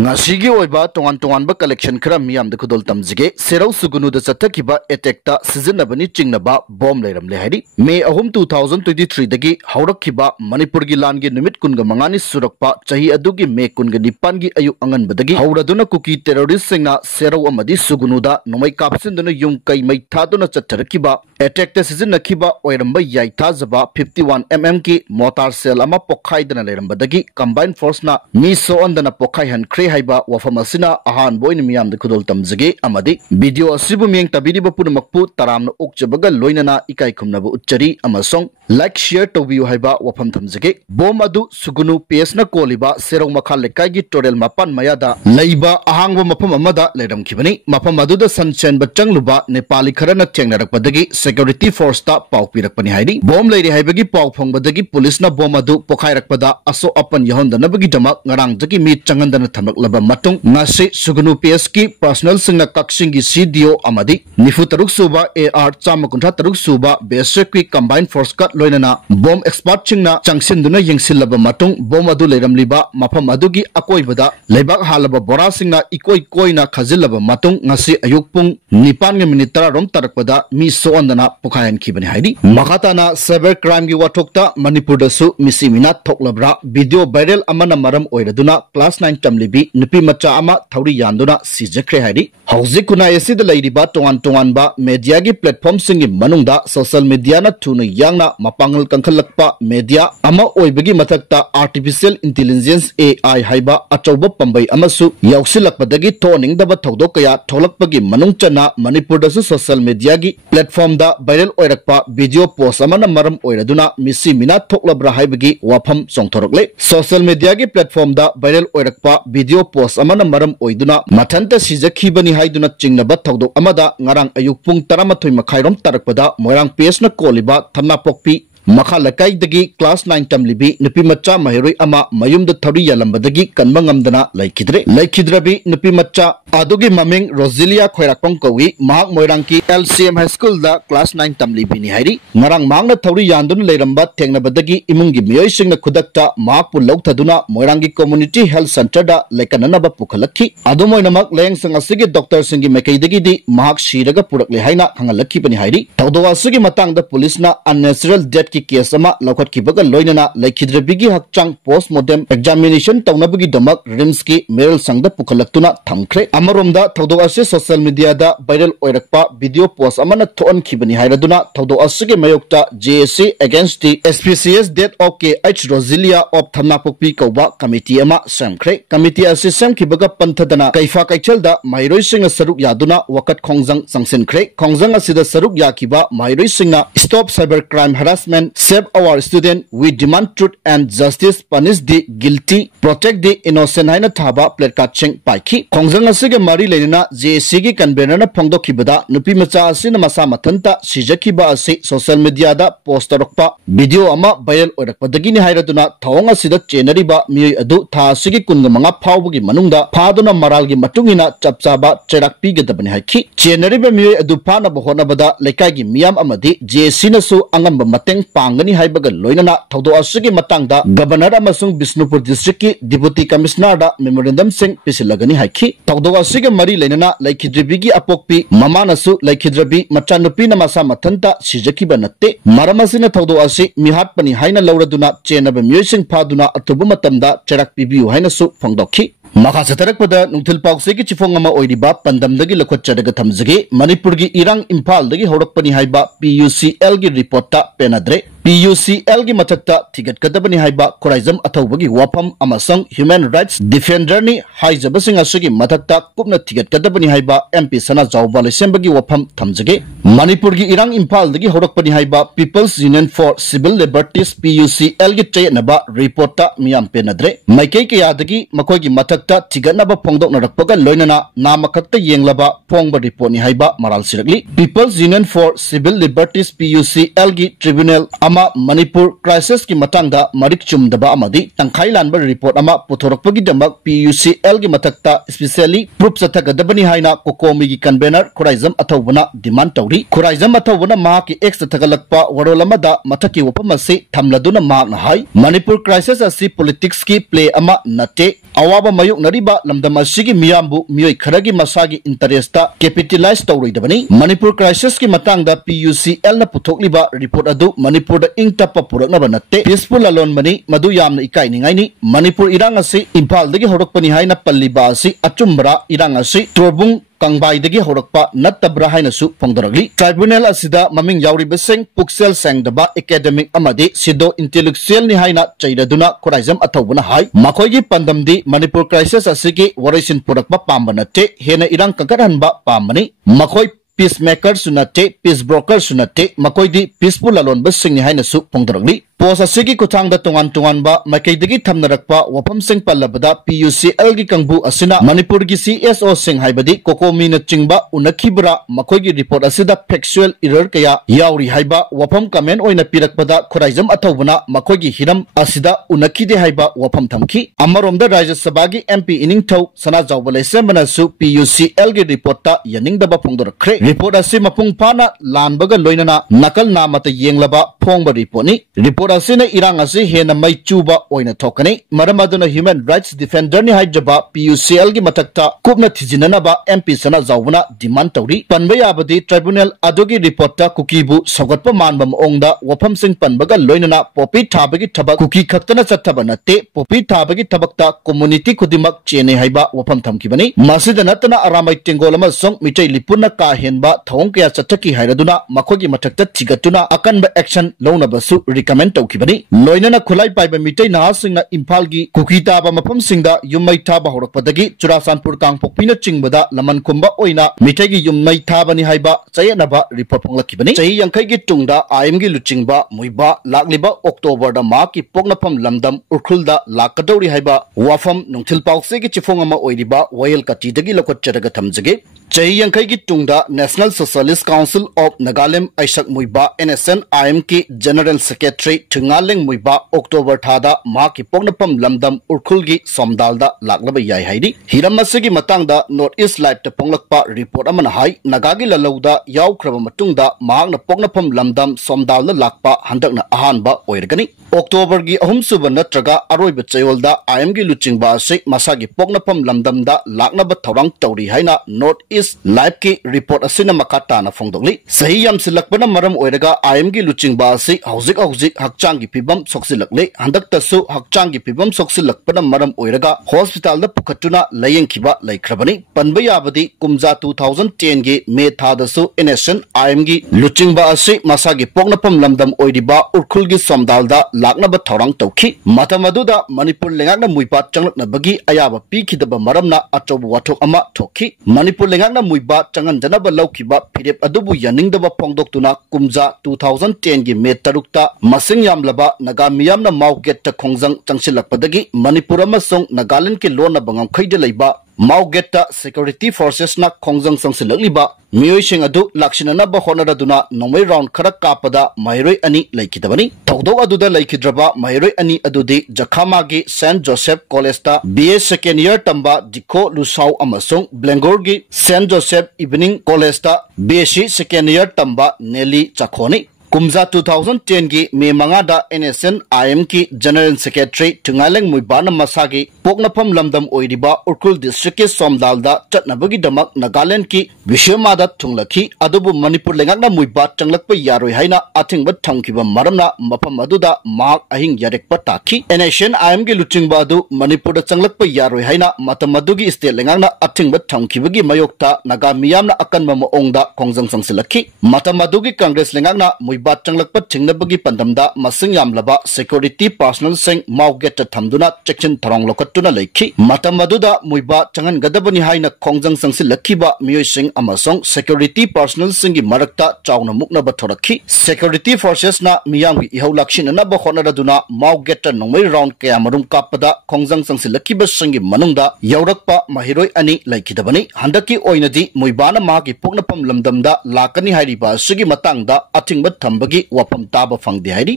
Ngashigi oiba tongan collection khara miyam da khudol tamjige serau sugunu da chathakiba attack ta sizinabani chingnaba bomb leiram le hari May 2023 dagi haurakhiba Manipur gi lan gi numit kunga mangani surakpa chahi adugi May kunga nipan gi ayu angan badagi hauraduna kuki terrorist singna serau amadi sugunu da nomai kapsinduna yung kai mai thaduna chathakiba attack ta sizinakhiba oiramba yai thazaba 51 mm ki mortar cell ama pokhai dana leiram badagi combined force na mi so andana pokhai han haiba wafamasina ahan boin miyam de khudol tamjage amadi video asibu miyang tabidi bapun makpu taramna okjabaga loinana ikai khumnabu uchari amasong like share tobiu haiba wafam tamjage bom adu sugunu pesna koliba serong makhal lekai gi torel mapan mayada leiba ahangwa mafam amada leiram khibani mafam adu da sanchen bachang luba nepali kharana chengnarakpadagi security force ta paupirakpani haidi bom leiri haibagi pau phongbadagi police na bom adu pokhairakpada aso apan yahondanabagi damak ngarang jagi mi changandana thamak laba matung ngase sugunu PS ki personal singna kaksingi CDO amadi nifu taruk suba AR chamakuntra taruk suba basic ki combined force kat loinana bomb expert chingna changsin yengsil laba matung bom adu leiram liba mafam adugi akoi bada leibak halaba bora singna ikoi koina khazil laba matung ngase ayuk pung 9 rom tarakpada mi soandana pukhayan khibani haidi makatana cyber crime gi wathokta Manipur dasu misi minat thoklabra video viral amana maram oiraduna class 9 tamlibi nupi macha ama thauri yanduna sijakre haidi hauzik kuna esid leiriba tongan ba media gi platform singi manungda social media na thuna yangna mapangal kangkhalakpa media ama oibagi mathakta artificial intelligence AI haiba achauba pambai amasu yausilakpadagi toning daba thawdo kaya tholakpagi manungchana Manipur dasu social media gi platform da viral oirakpa video post amana maram oiraduna misi mina thoklabra haibagi wafam songthorokle social media gi platform da viral oirakpa video post amana maram oiduna mathanta sijakhibani haiduna chingnaba thawdok amada ngarang ayuk pung 13 makhairom tarakpada moirang PS na koliba thamna pokpi makha lakai dagi class 9 tamlibi nupi macha mahiroi ama mayumda thari yalambadagi kanba ngamdana laikhidrabi nupi macha adugi maming Roselia khoirakpong kowi mahak moirang ki LCM high school da class 9 tamlibi ni hairi ngarang mangna thari yandun leiramba thengnabadagi imungi miyoi singna khudakta mahak pu lauthaduna moirangi community health center da lekananaba pukhalakhi adumoinamak leng sangasigi doctor singi mekaidagi di mahak shiraga purakle haina hangalakhi bani hairi tawdowa sugi matangda police na unnatural death case ama lokhat kibaga loinana laikhidrabigi hakchang postmortem examination tawnabagi damak rims ki meral sangda pukhalaktuna thamkhre amaromda thawdo ase social media da viral oirakpa video post amana thon khibani hairaduna thawdo asige mayokta JSC against the SPCS death of KH Roselia of Thamnapokpi kauba committee ama samkhre committee ase samkhibaga panthadana kaifa kaichalda mairoi singa saruk yaduna wakat khongjang sangsenkhre khongjang asida saruk yakiba mairoi singa stop cyber crime harassment save our student, we demand truth and justice, punish the guilty, protect the innocent haina thaba placard cheng paiki khongjang asige mari leina JC gi convener na phongdokhibada nupi macha asina masa mathanta sijakhiba ase social media da post rokpa video ama viral oirakpadagi ni hairaduna thawang asida chenariba miyoi adu tha asigi kunga manga phawbugi manungda phaduna maralgi matungina chapchaba cherak pigadabani haiki chenariba miyoi adu phana bahonabada lekai gi miyam amadi JC na su angamba mateng pangani haibaga loinana thawdo asigi matangda governor amasung Bishnupur district ki deputy commissioner da memorandum sing pisilagani haiki thawdo asigi mari leinana laikhidrabigi apokpi mamanasu laikhidrabi machanupi na masa mathanta sijakiba natte maramasina thawdo asi mihat pani haina lauraduna chenaba miyosing phaduna atubu matamda cherak pibiu haina su phongdokhi Maka satarakpada nungthil paukse ki chifong ama oiriba pandamdagi lakhot chadaga thamjage Manipur gi irang Imphal dagi horakpani haiba PUCL gi report ta penadre PUCL gi mathakta thigatkadabani haiba khoraizam athawbagi wafam amasang human rights defender ni haijabasing asigi mathakta kupna thigatkadabani haiba MP Sana Jawba lesembagi wafam thamjage Manipur gi irang Imphal dagi horakpani haiba People's Union for Civil Liberties PUCL gi chayanaba report ta miyam penadre maikei kaya dagi makoi gi mathakta thiganaba phongdoknarakpaga loinana namakakta yenglaba phongba report ni haiba maral sirakli People's Union for Civil Liberties PUCL gi tribunal Manipur crisis ki matangda marik chumdaba amadi tangkhai lanba report ama puthorokpagi damak PUCL gi matakta especially proof sathagadabani haina kokomi gi convener Khuraizam athawbana demand tawri Khuraizam athawbana ma ki ex thagalakpa warolamada mathaki wapamase thamladuna ma na hai Manipur crisis asi politics ki play ama nate awaba mayuk nariba lamdam asigi miyambu miyoi kharagi masagi interesta capitalize tawroidabani Manipur crisis ki matangda PUCL na puthokliba report adu Manipur da ingtapa puraknaba natte peaceful alone mani madu yamna ikai ningai ni Manipur irang asi Imphal dagi horokpani haina palliba asi achumbra irang asi Torbung Kangbai dagi horakpa nattabra haina su phongdaragli tribunal asida maming yauribaseng puksel sangdaba academic amadi sido intellectual ni haina chairaduna Khuraizam athawbana hai makhoi pandamdi Manipur crisis asigi waraisin purakpa pambanate hena irang kangkarhanba pamani makhoi peacemaker sunate peace broker sunate makoi di peaceful alon basing ni haina su phongdaragli Posa sigi kutang da tungan ba makaidagi thamnarakpa wapam sing pallabada PUCL gi kangbu asina Manipur gi CSO sing haibadi kokomi na chingba unakhibra makoi gi report asida factual error kaya yauri haiba wapam comment oina pirakpada Khuraizam athawbana makoi gi hiram asida unakhide haiba wapam thamki amaromda Rajya Sabha gi MP iningthau sana jawbalai semana su PUCL gi report ta yaning daba phongdorakre report asi mapung pana lanbaga loinana nakal namata yenglaba phongba report ni report asina irang asi hena mai chuba oina thokani maramaduna human rights defender ni haijaba PUCL gi matakta kupna thijinana ba MP sana zawuna demand tawri panbaya abadi tribunal adogi reporta kukibu sagatpa manba maongda wafam sing panbaga loinana popi thabagi thabak kuki khaktana chathaba natte popi thabagi thabakta community kudimak chene haiba wafam thamkibani masida natana aramai tengolama song mitai lipuna ka henba thong kya chathaki hairaduna makhogi matakta thigatuna akanba action lona basu recommend tawkibani loinana khulai paiba mitai na singna Imphal gi kukita ba mafam singda yumai thaba horakpadagi Churasanpur kangpokpina chingbada laman kumba oina mitai gi yumai thabani haiba chayanaba report phonglakibani chahi yankai gi tungda IM gi luchingba muiba lakliba October da ma ki poknapam lamdam urkhulda lakadori haiba wafam nungthil pause gi chifong ama oiriba Wayel Kati dagi lokot charaga thamjage chahi yankai gi tungda National Socialist Council of Nagaland Aisak muiba NSN IM ki General Secretary Thungaleng muiba October thada ma ki poknapam lamdam urkhulgi somdalda laklaba yai haidi hiramasigi matangda North East Live ta ponglakpa report amana hai nagagi lalauda yaukraba matungda mahakna poknapam lamdam somdalda lakpa handakna ahanba oirgani October gi ahum suba natraga aroiba chayolda IM gi luchingba ase masagi poknapam lamdamda laknaba thorang tawri haina North East Live ki report asina makata na phongdokli sahi yam silakpana maram oiraga IM gi luchingba ase hauzik hakchang gi pibam soksilakle handakta su hakchang gi pibam soksilakpana maram oiraga hospital da pukhatuna layengkhiba laikhrabani panbaya badi kumja 2010 gi me thada su NSN IM gi luchingba ase masagi poknapam lamdam oiriba urkhul gi somdalda laknaba thorang tawki matamaduda Manipur lengakna muiba changlakna bagi ayaba pikhidaba maramna achobu wathok ama thoki Manipur lengakna muiba changan janaba laukhiba phirep adubu yaningdaba phongdoktuna kumja 2010 gi me tarukta masing yamlaba naga miyamna mauget ta khongjang changsilakpadagi Manipur amasong Nagaland ki lona bangam khaida leiba Maugeta security forces na khongjang sangsilakliba miyoi sing adu lakshinana ba honaraduna nomai round khara kapada mairoi ani laikidabani tawdok aduda laikidraba mairoi ani adudi Jakhama gi St Joseph College ta BA second year tamba Dikho Lusau amasong Blangor gi St Joseph Evening College ta BSc second year tamba Nelly Chakhoni Kumza 2010 gi me mangada NSN IM ki General Secretary Thungaleng muibana masagi poknapam lamdam oiriba Urkhul district ki somdalda chatnabagi damak Nagaland ki Vishwamada thunglakhi adubu Manipur lengakna muiba changlakpa yaroi haina athingba thangkiba maramna mapam aduda mak ahing yarekpa takhi NSN IM gi luchingba adu Manipur da changlakpa yaroi haina matamadugi state lengakna athingba thangkibagi mayokta naga miyamna akanba maongda khongjang sangsilakhi matamadugi Congress lengakna Bat changlakpa thingnabagi pandamda masing yamlaba security personnel sing mauget thamduna chection tharong lokatuna leikhi matamaduda muiba changan gadabani haina khongjang sangsi lakhiba miyoi sing amasong security personnel singi marakta chawna mukna ba thorakhi security forces na miyamgi ihau lakshin na ba honaraduna mauget nongmai round kaya marum kapada khongjang sangsi lakhiba singi manungda yaurakpa mahiroi ani laikidabani handaki oinadi muibana magi poknapam lamdamda lakani hairiba sigi matangda athingba थम्बगी वफम ताब फंगदे हाइरी